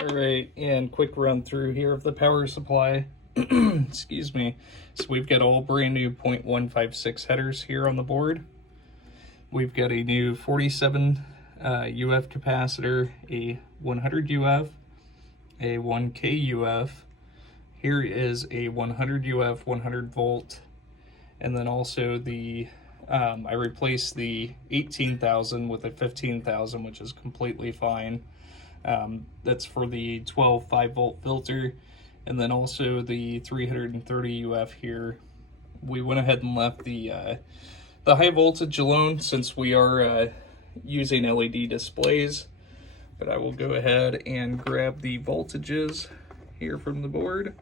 All right, and quick run through here of the power supply. Excuse me. So we've got all brand new 0.156 headers here on the board. We've got a new 47 UF capacitor, a 100 UF, a 1K UF. Here is a 100 UF, 100 volt, and then also the I replaced the 18,000 with a 15,000, which is completely fine. That's for the 12 5-volt filter, and then also the 330 UF here. We went ahead and left the high voltage alone since we are using LED displays, but I will go ahead and grab the voltages here from the board.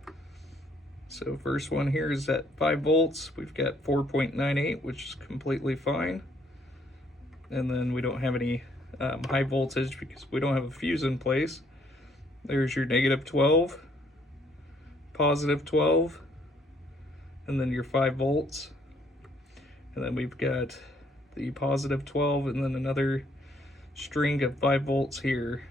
So first one here is at 5 volts. We've got 4.98, which is completely fine. And then we don't have any high voltage because we don't have a fuse in place. There's your negative 12, positive 12, and then your 5 volts. And then we've got the positive 12 and then another string of 5 volts here.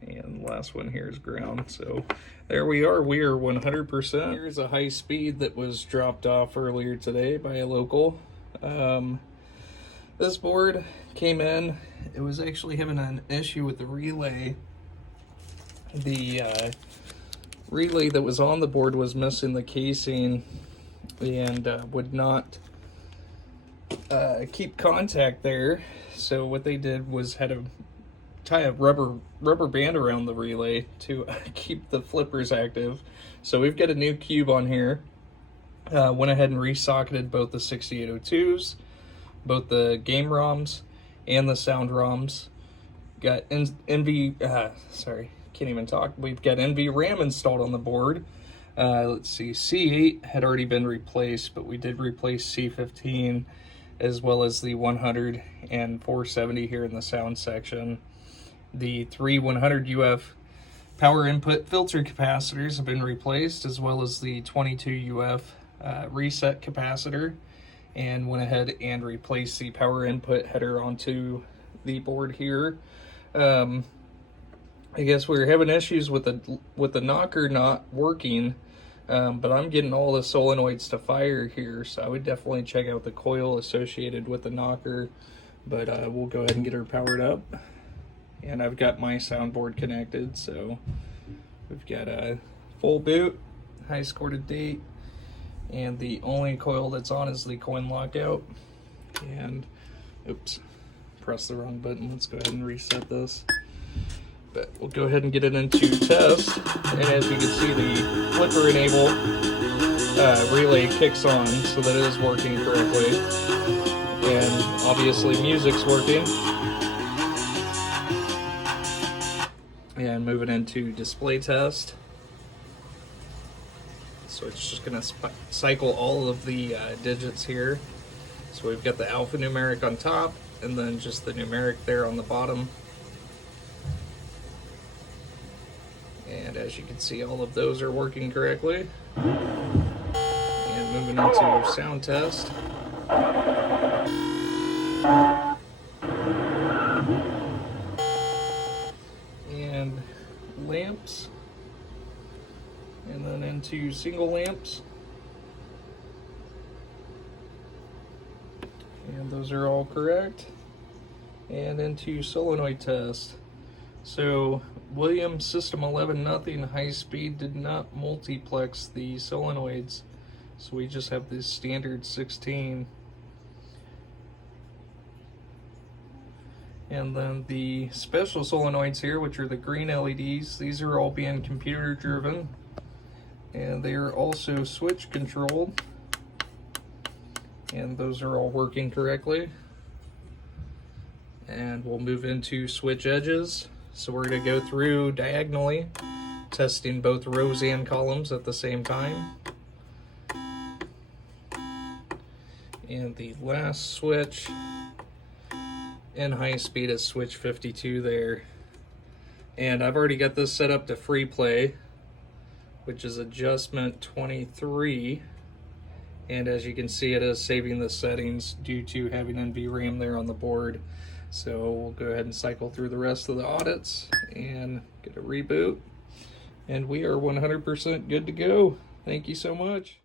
And the last one here is ground. So there we are 100%. Here's a high speed that was dropped off earlier today by a local. This board came in, it was actually having an issue with the relay. The relay that was on the board was missing the casing and would not keep contact there. So what they did was had to tie a rubber band around the relay to keep the flippers active. So we've got a new cube on here. Went ahead and resocketed both the 6802s, both the game ROMs and the sound ROMs. Got sorry, can't even talk. We've got NV RAM installed on the board. Let's see, C8 had already been replaced, but we did replace C15 as well as the 100 and 470 here in the sound section. The 3 100 UF power input filter capacitors have been replaced, as well as the 22 UF reset capacitor, and went ahead and replaced the power input header onto the board here. I guess we were having issues with the knocker not working, but I'm getting all the solenoids to fire here, so I would definitely check out the coil associated with the knocker. But we'll go ahead and get her powered up. And I've got my soundboard connected, so we've got a full boot, high score to date, and the only coil that's on is the coin lockout. And oops, pressed the wrong button. Let's go ahead and reset this. But we'll go ahead and get it into test. And as you can see, the flipper enable relay kicks on, so that it is working correctly. And obviously music's working. And moving into display test. So it's just going to cycle all of the digits here. So we've got the alphanumeric on top, and then just the numeric there on the bottom. And as you can see, all of those are working correctly. And moving into sound test. And lamps, and then into single lamps, and those are all correct. And into solenoid test. So Williams System 11 nothing high speed did not multiplex the solenoids, so we just have this standard 16. And then the special solenoids here, which are the green LEDs, these are all being computer driven, and they are also switch controlled, and those are all working correctly. And we'll move into switch edges. So we're going to go through diagonally, testing both rows and columns at the same time. And the last switch in high speed is switch 52 there. And I've already got this set up to free play, which is adjustment 23. And as you can see, it is saving the settings due to having NV RAM there on the board. So we'll go ahead and cycle through the rest of the audits and get a reboot. And we are 100% good to go. Thank you so much.